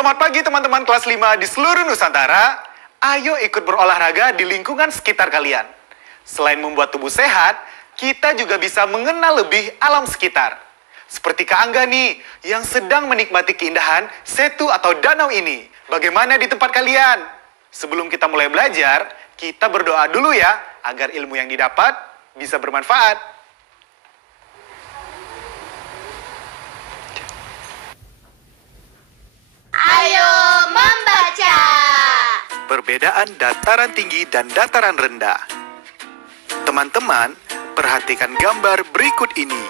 Selamat pagi teman-teman kelas 5 di seluruh Nusantara. Ayo ikut berolahraga di lingkungan sekitar kalian. Selain membuat tubuh sehat, kita juga bisa mengenal lebih alam sekitar. Seperti Kak Angga nih, yang sedang menikmati keindahan setu atau danau ini. Bagaimana di tempat kalian? Sebelum kita mulai belajar, kita berdoa dulu ya, agar ilmu yang didapat bisa bermanfaat. Ayo membaca. Perbedaan dataran tinggi dan dataran rendah. Teman-teman, perhatikan gambar berikut ini.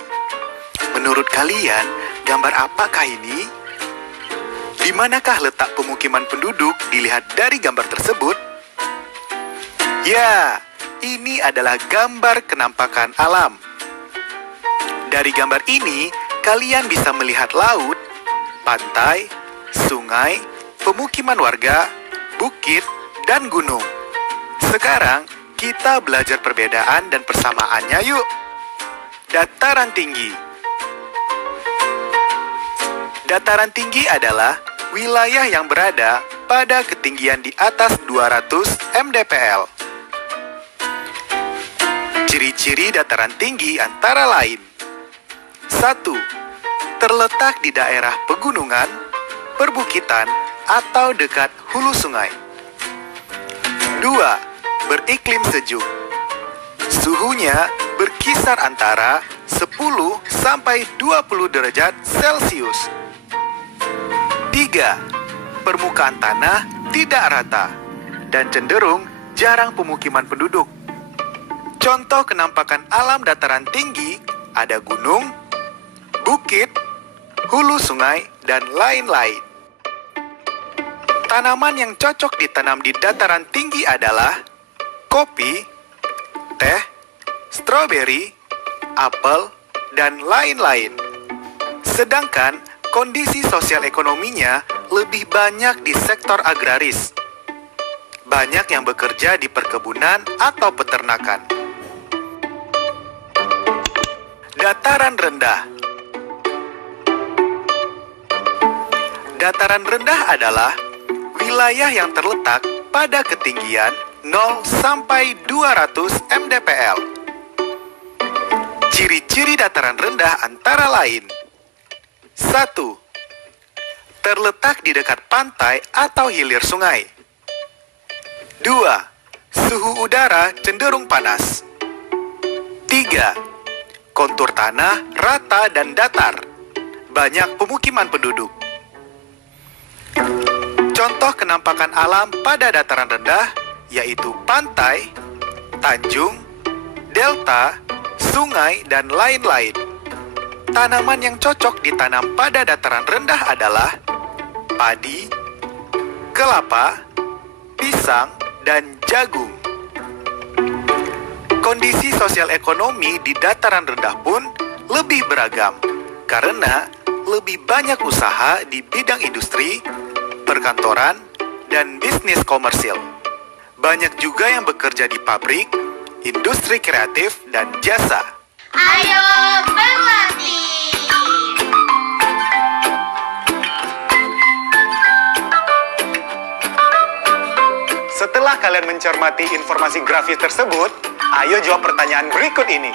Menurut kalian, gambar apakah ini? Di manakah letak pemukiman penduduk dilihat dari gambar tersebut? Ya, ini adalah gambar kenampakan alam. Dari gambar ini, kalian bisa melihat laut, pantai, sungai, pemukiman warga, bukit, dan gunung. Sekarang, kita belajar perbedaan dan persamaannya yuk. Dataran tinggi. Dataran tinggi adalah wilayah yang berada pada ketinggian di atas 200 mdpl. Ciri-ciri dataran tinggi antara lain. 1. Terletak di daerah pegunungan, perbukitan, atau dekat hulu sungai. 2. Beriklim sejuk. Suhunya berkisar antara 10 sampai 20 derajat Celcius. 3. Permukaan tanah tidak rata dan cenderung jarang pemukiman penduduk. Contoh kenampakan alam dataran tinggi ada gunung, bukit, hulu sungai, dan lain-lain. Tanaman yang cocok ditanam di dataran tinggi adalah kopi, teh, stroberi, apel, dan lain-lain. Sedangkan kondisi sosial ekonominya lebih banyak di sektor agraris. Banyak yang bekerja di perkebunan atau peternakan. Dataran rendah. Dataran rendah adalah wilayah yang terletak pada ketinggian 0 sampai 200 mdpl. Ciri-ciri dataran rendah antara lain. 1. Terletak di dekat pantai atau hilir sungai. 2. Suhu udara cenderung panas. 3. Kontur tanah rata dan datar. Banyak pemukiman penduduk. Contoh kenampakan alam pada dataran rendah yaitu pantai, tanjung, delta, sungai, dan lain-lain. Tanaman yang cocok ditanam pada dataran rendah adalah padi, kelapa, pisang, dan jagung. Kondisi sosial ekonomi di dataran rendah pun lebih beragam karena lebih banyak usaha di bidang industri, perkantoran, dan bisnis komersil. Banyak juga yang bekerja di pabrik, industri kreatif, dan jasa. Ayo berlatih. Setelah kalian mencermati informasi grafis tersebut, ayo jawab pertanyaan berikut ini.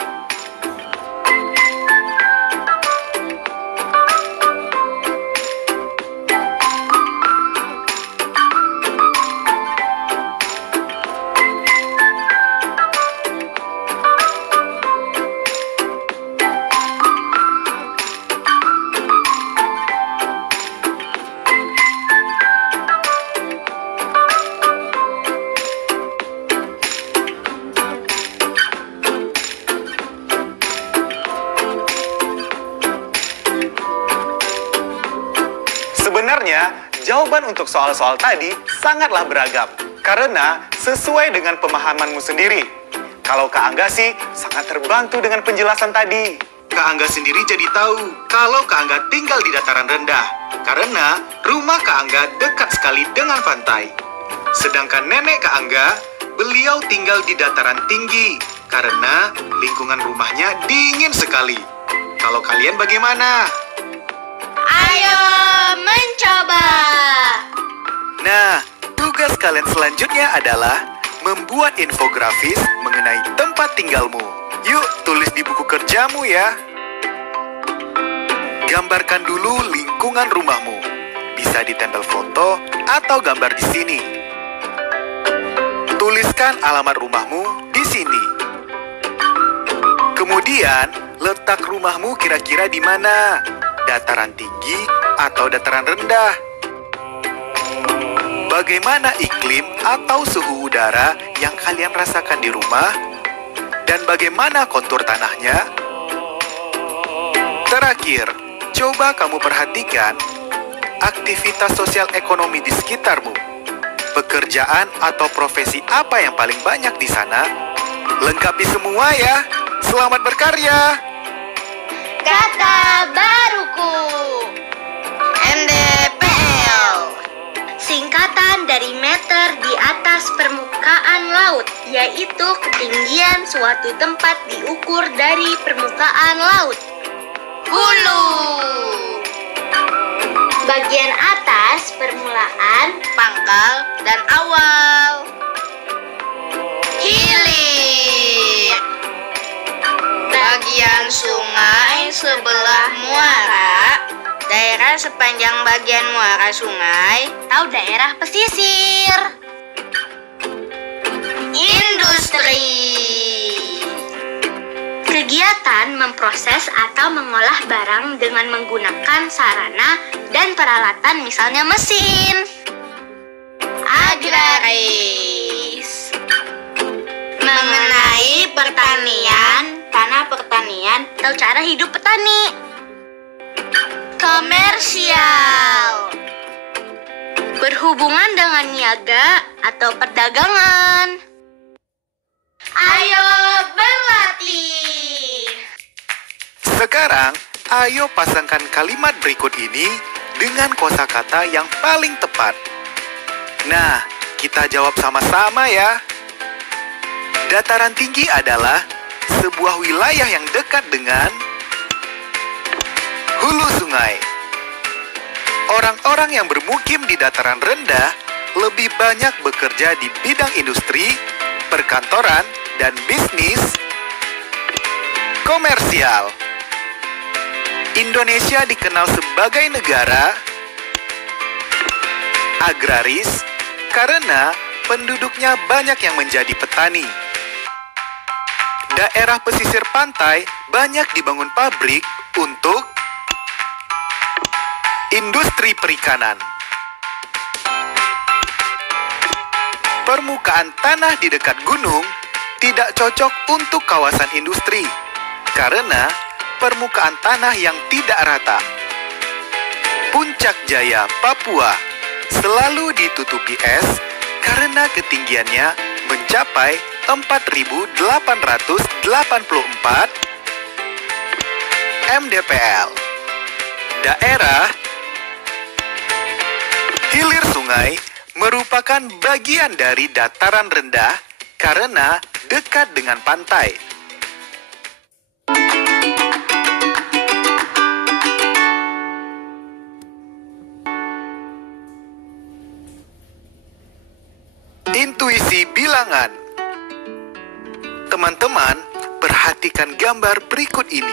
Sebenarnya, jawaban untuk soal-soal tadi sangatlah beragam, karena sesuai dengan pemahamanmu sendiri. Kalau Kak Angga sih sangat terbantu dengan penjelasan tadi. Kak Angga sendiri jadi tahu kalau Kak Angga tinggal di dataran rendah, karena rumah Kak Angga dekat sekali dengan pantai. Sedangkan nenek Kak Angga, beliau tinggal di dataran tinggi, karena lingkungan rumahnya dingin sekali. Kalau kalian bagaimana? Ayo mencoba. Nah, tugas kalian selanjutnya adalah membuat infografis mengenai tempat tinggalmu. Yuk, tulis di buku kerjamu ya. Gambarkan dulu lingkungan rumahmu. Bisa ditempel foto atau gambar di sini. Tuliskan alamat rumahmu di sini. Kemudian, letak rumahmu kira-kira di mana? Dataran tinggi atau dataran rendah? Bagaimana iklim atau suhu udara yang kalian rasakan di rumah? Dan bagaimana kontur tanahnya? Terakhir, coba kamu perhatikan aktivitas sosial ekonomi di sekitarmu. Pekerjaan atau profesi apa yang paling banyak di sana? Lengkapi semua ya. Selamat berkarya. Kata baruku. MDPL. Singkatan dari meter di atas permukaan laut, yaitu ketinggian suatu tempat diukur dari permukaan laut. Hulu. Bagian atas permulaan, pangkal, dan awal. Hilir. Bagian sungai sebelah muara, daerah sepanjang bagian muara sungai, atau daerah pesisir. Industri. Kegiatan memproses atau mengolah barang dengan menggunakan sarana dan peralatan, misalnya mesin. Agraris. Mengenai pertanian, tanah pertanian, atau cara hidup petani. Komersial. Berhubungan dengan niaga atau perdagangan. Ayo berlatih. Sekarang, ayo pasangkan kalimat berikut ini dengan kosakata yang paling tepat. Nah, kita jawab sama-sama ya. Dataran tinggi adalah sebuah wilayah yang dekat dengan hulu sungai. Orang-orang yang bermukim di dataran rendah lebih banyak bekerja di bidang industri, perkantoran, dan bisnis komersial. Indonesia dikenal sebagai negara agraris karena penduduknya banyak yang menjadi petani. Daerah pesisir pantai banyak dibangun pabrik untuk industri perikanan. Permukaan tanah di dekat gunung tidak cocok untuk kawasan industri karena permukaan tanah yang tidak rata. Puncak Jaya, Papua selalu ditutupi es karena ketinggiannya mencapai 4.884 mdpl. Daerah hilir sungai merupakan bagian dari dataran rendah karena dekat dengan pantai. Intuisi bilangan. Teman-teman, perhatikan gambar berikut ini.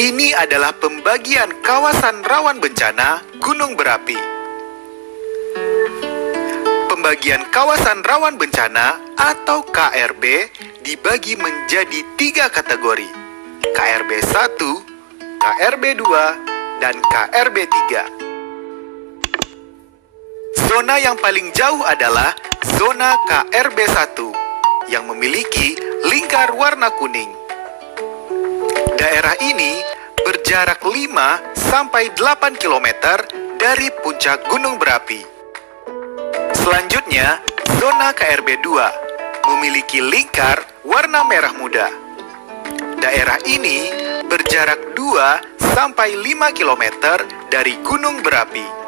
Ini adalah pembagian kawasan rawan bencana gunung berapi. Pembagian kawasan rawan bencana atau KRB dibagi menjadi 3 kategori. KRB 1, KRB 2, dan KRB 3. Zona yang paling jauh adalah zona KRB 1 yang memiliki lingkar warna kuning. Daerah ini berjarak 5-8 km dari puncak gunung berapi. Selanjutnya, zona KRB 2 memiliki lingkar warna merah muda. Daerah ini berjarak 2-5 km dari gunung berapi.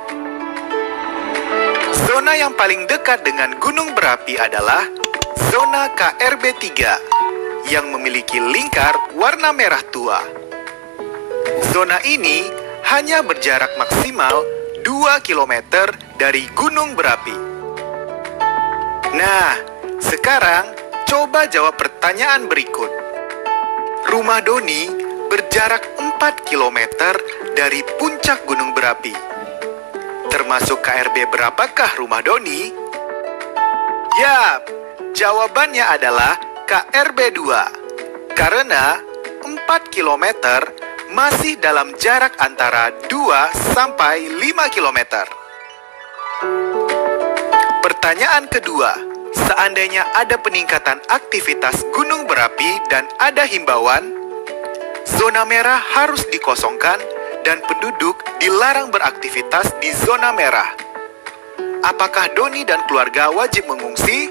Zona yang paling dekat dengan gunung berapi adalah zona KRB 3 yang memiliki lingkar warna merah tua. Zona ini hanya berjarak maksimal 2 kilometer dari gunung berapi. Nah, sekarang coba jawab pertanyaan berikut. Rumah Doni berjarak 4 kilometer dari puncak gunung berapi. Termasuk KRB berapakah rumah Doni? Yap, jawabannya adalah KRB 2. Karena 4 kilometer masih dalam jarak antara 2 sampai 5 kilometer. Pertanyaan kedua, seandainya ada peningkatan aktivitas gunung berapi dan ada himbauan, zona merah harus dikosongkan dan penduduk dilarang beraktivitas di zona merah. Apakah Doni dan keluarga wajib mengungsi?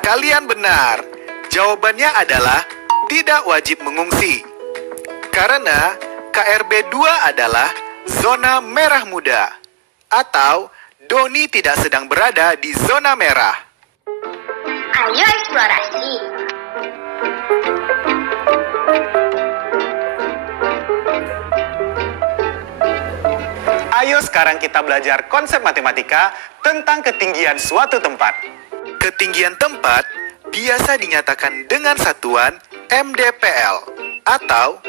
Kalian benar. Jawabannya adalah tidak wajib mengungsi. Karena KRB 2 adalah zona merah muda. Atau Doni tidak sedang berada di zona merah. Ayo eksplorasi. Ayo sekarang kita belajar konsep matematika tentang ketinggian suatu tempat. Ketinggian tempat biasa dinyatakan dengan satuan MDPL atau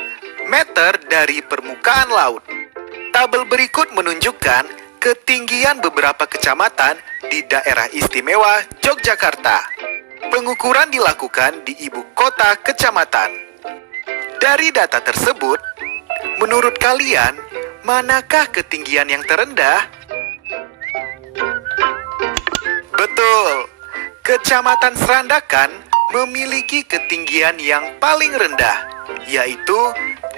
meter dari permukaan laut. Tabel berikut menunjukkan ketinggian beberapa kecamatan di daerah istimewa Yogyakarta. Pengukuran dilakukan di ibu kota kecamatan. Dari data tersebut, menurut kalian, manakah ketinggian yang terendah? Betul, Kecamatan Serandakan memiliki ketinggian yang paling rendah, yaitu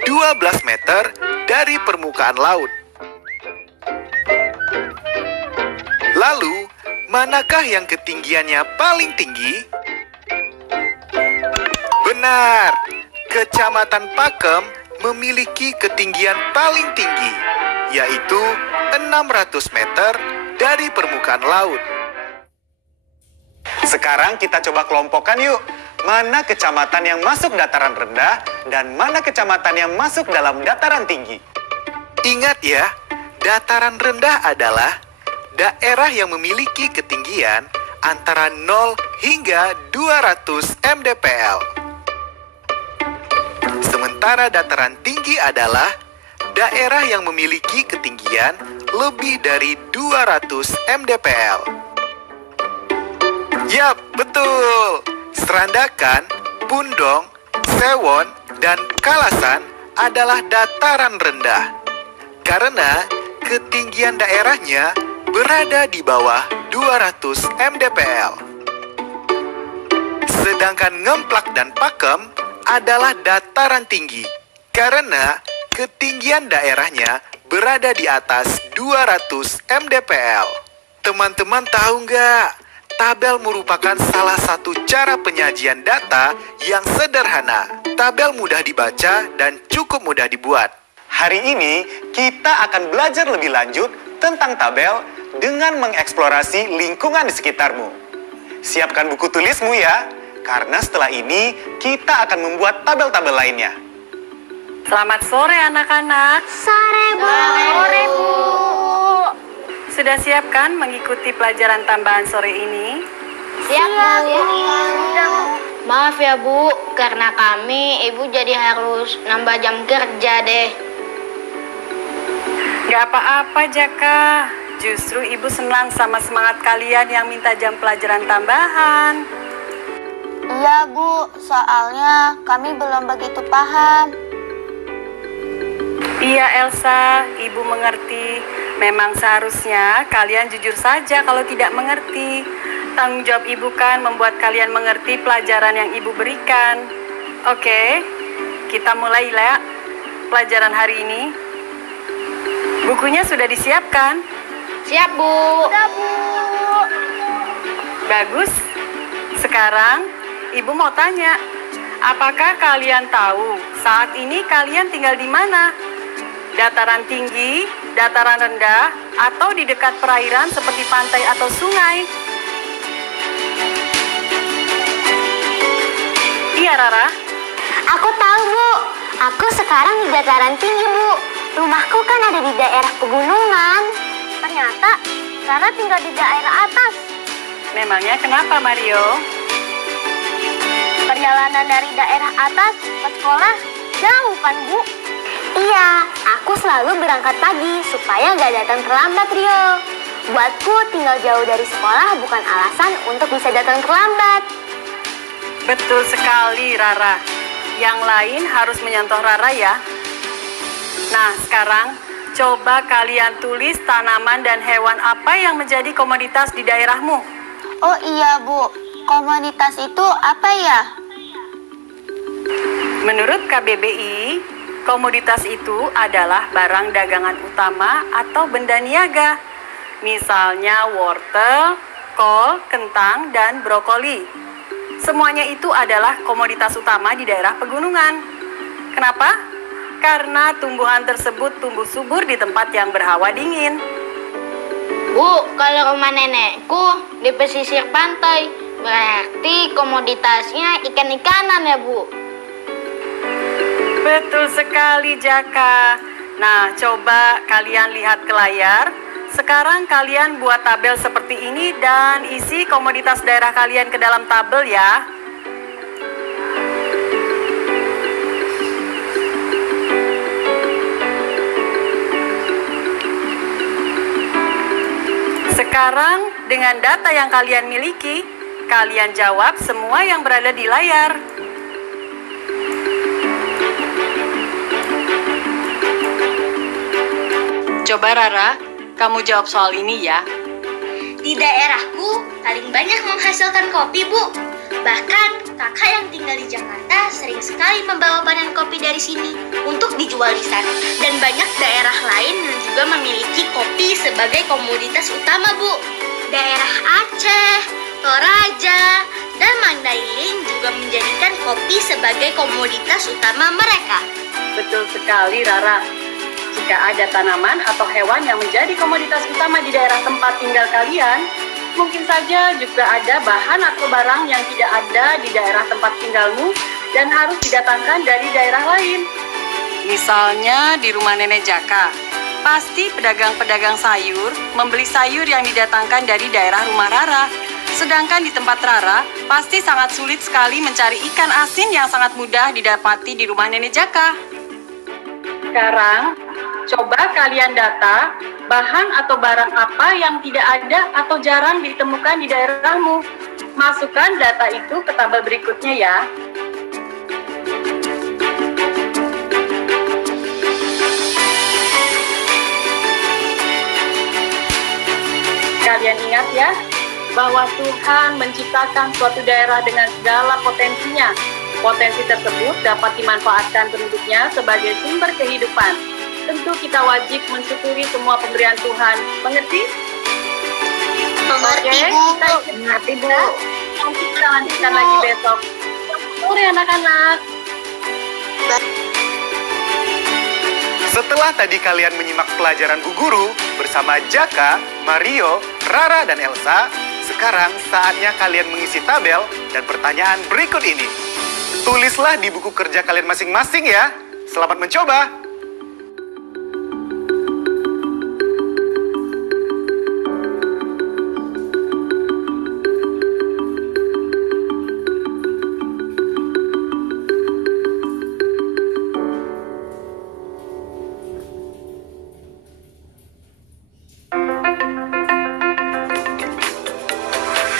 12 meter dari permukaan laut. Lalu, manakah yang ketinggiannya paling tinggi? Benar, Kecamatan Pakem memiliki ketinggian paling tinggi, yaitu 600 meter dari permukaan laut. Sekarang kita coba kelompokkan yuk, mana kecamatan yang masuk dataran rendah dan mana kecamatan yang masuk dalam dataran tinggi. Ingat ya, dataran rendah adalah daerah yang memiliki ketinggian antara 0 hingga 200 mdpl. Sementara dataran tinggi adalah daerah yang memiliki ketinggian lebih dari 200 mdpl. Yap, betul. Serandakan, Pundong, Sewon, dan Kalasan adalah dataran rendah. Karena ketinggian daerahnya berada di bawah 200 mdpl. Sedangkan Ngemplak dan Pakem adalah dataran tinggi. Karena ketinggian daerahnya berada di atas 200 mdpl. Teman-teman tahu nggak? Tabel merupakan salah satu cara penyajian data yang sederhana. Tabel mudah dibaca dan cukup mudah dibuat. Hari ini kita akan belajar lebih lanjut tentang tabel dengan mengeksplorasi lingkungan di sekitarmu. Siapkan buku tulismu ya, karena setelah ini kita akan membuat tabel-tabel lainnya. Selamat sore anak-anak. Sore, Bu. Sore, Bu. Sudah siap kan mengikuti pelajaran tambahan sore ini? Siap, Bu. Maaf ya, Bu. Karena kami, Ibu jadi harus nambah jam kerja deh. Gak apa-apa, Jaka. Justru Ibu senang sama semangat kalian yang minta jam pelajaran tambahan. Iya, Bu. Soalnya kami belum begitu paham. Iya, Elsa. Ibu mengerti. Memang seharusnya kalian jujur saja kalau tidak mengerti. Tanggung jawab Ibu kan membuat kalian mengerti pelajaran yang Ibu berikan. Oke, kita mulai ya pelajaran hari ini. Bukunya sudah disiapkan? Siap, Bu. Siap, Bu. Bagus. Sekarang Ibu mau tanya, apakah kalian tahu saat ini kalian tinggal di mana? Dataran tinggi, dataran rendah, atau di dekat perairan seperti pantai atau sungai? Iya, Rara? Aku tahu, Bu. Aku sekarang di dataran tinggi, Bu. Rumahku kan ada di daerah pegunungan. Ternyata Rara tinggal di daerah atas. Memangnya kenapa, Mario? Perjalanan dari daerah atas ke sekolah jauh kan, Bu? Iya, aku selalu berangkat pagi supaya nggak datang terlambat, Rio. Buatku tinggal jauh dari sekolah bukan alasan untuk bisa datang terlambat. Betul sekali, Rara. Yang lain harus menyentuh Rara ya. Nah, sekarang coba kalian tulis tanaman dan hewan apa yang menjadi komoditas di daerahmu. Oh iya, Bu. Komunitas itu apa ya? Menurut KBBI, komoditas itu adalah barang dagangan utama atau benda niaga. Misalnya wortel, kol, kentang, dan brokoli. Semuanya itu adalah komoditas utama di daerah pegunungan. Kenapa? Karena tumbuhan tersebut tumbuh subur di tempat yang berhawa dingin. Bu, kalau rumah nenekku di pesisir pantai, berarti komoditasnya ikan-ikanan ya, Bu? Betul sekali, Jaka. Nah, coba kalian lihat ke layar. Sekarang kalian buat tabel seperti ini dan isi komoditas daerah kalian ke dalam tabel ya. Sekarang dengan data yang kalian miliki, kalian jawab semua yang berada di layar. Coba Rara, kamu jawab soal ini ya. Di daerahku paling banyak menghasilkan kopi, Bu. Bahkan kakak yang tinggal di Jakarta sering sekali membawa panen kopi dari sini untuk dijual di sana. Dan banyak daerah lain yang juga memiliki kopi sebagai komoditas utama, Bu. Daerah Aceh, Toraja, dan Mandailing juga menjadikan kopi sebagai komoditas utama mereka. Betul sekali, Rara. Jika ada tanaman atau hewan yang menjadi komoditas utama di daerah tempat tinggal kalian, mungkin saja juga ada bahan atau barang yang tidak ada di daerah tempat tinggalmu dan harus didatangkan dari daerah lain. Misalnya di rumah Nenek Jaka, pasti pedagang-pedagang sayur membeli sayur yang didatangkan dari daerah rumah Rara. Sedangkan di tempat Rara, pasti sangat sulit sekali mencari ikan asin yang sangat mudah didapati di rumah Nenek Jaka. Sekarang, coba kalian data bahan atau barang apa yang tidak ada atau jarang ditemukan di daerahmu. Masukkan data itu ke tabel berikutnya ya. Kalian ingat ya, bahwa Tuhan menciptakan suatu daerah dengan segala potensinya. Potensi tersebut dapat dimanfaatkan penduduknya sebagai sumber kehidupan. Tentu kita wajib mensyukuri semua pemberian Tuhan. Mengerti? Mengerti, Oke, Bu. mengerti, Bu. Nanti kita lanjutkan lagi besok. Sore anak-anak. Setelah tadi kalian menyimak pelajaran Bu Guru bersama Jaka, Mario, Rara, dan Elsa, sekarang saatnya kalian mengisi tabel dan pertanyaan berikut ini. Tulislah di buku kerja kalian masing-masing ya. Selamat mencoba.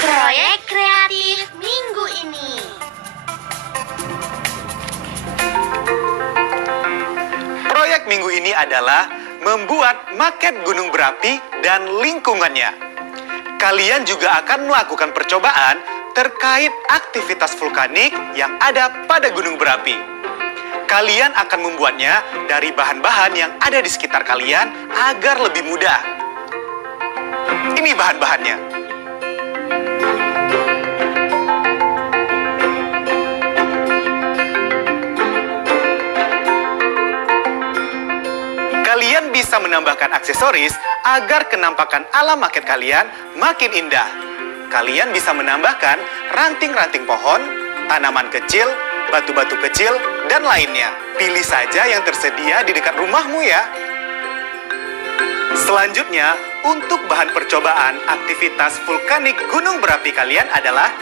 Proyek kreatif minggu ini. Proyek minggu ini adalah membuat maket gunung berapi dan lingkungannya. Kalian juga akan melakukan percobaan terkait aktivitas vulkanik yang ada pada gunung berapi. Kalian akan membuatnya dari bahan-bahan yang ada di sekitar kalian agar lebih mudah. Ini bahan-bahannya. Kalian bisa menambahkan aksesoris agar kenampakan alam maket kalian makin indah. Kalian bisa menambahkan ranting-ranting pohon, tanaman kecil, batu-batu kecil, dan lainnya. Pilih saja yang tersedia di dekat rumahmu ya. Selanjutnya, untuk bahan percobaan aktivitas vulkanik gunung berapi kalian adalah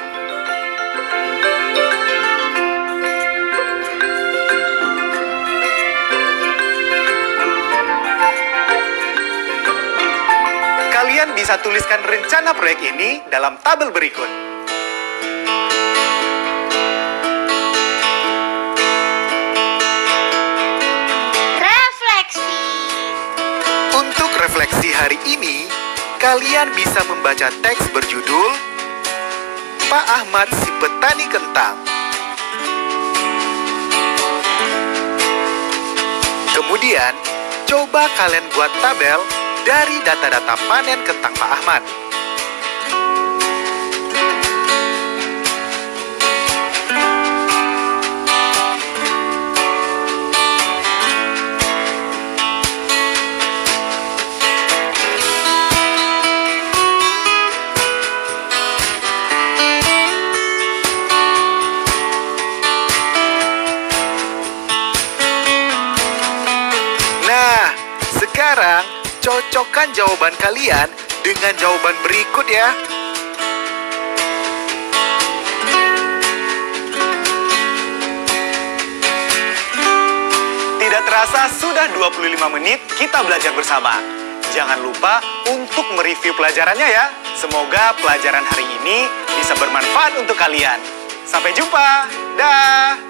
kalian bisa tuliskan rencana proyek ini dalam tabel berikut. Refleksi. Untuk refleksi hari ini, kalian bisa membaca teks berjudul Pak Ahmad si Petani Kentang. Kemudian, coba kalian buat tabel dari data-data panen kentang Pak Ahmad. Nah, sekarang cocokkan jawaban kalian dengan jawaban berikut ya. Tidak terasa sudah 25 menit kita belajar bersama. Jangan lupa untuk mereview pelajarannya ya. Semoga pelajaran hari ini bisa bermanfaat untuk kalian. Sampai jumpa. Dah.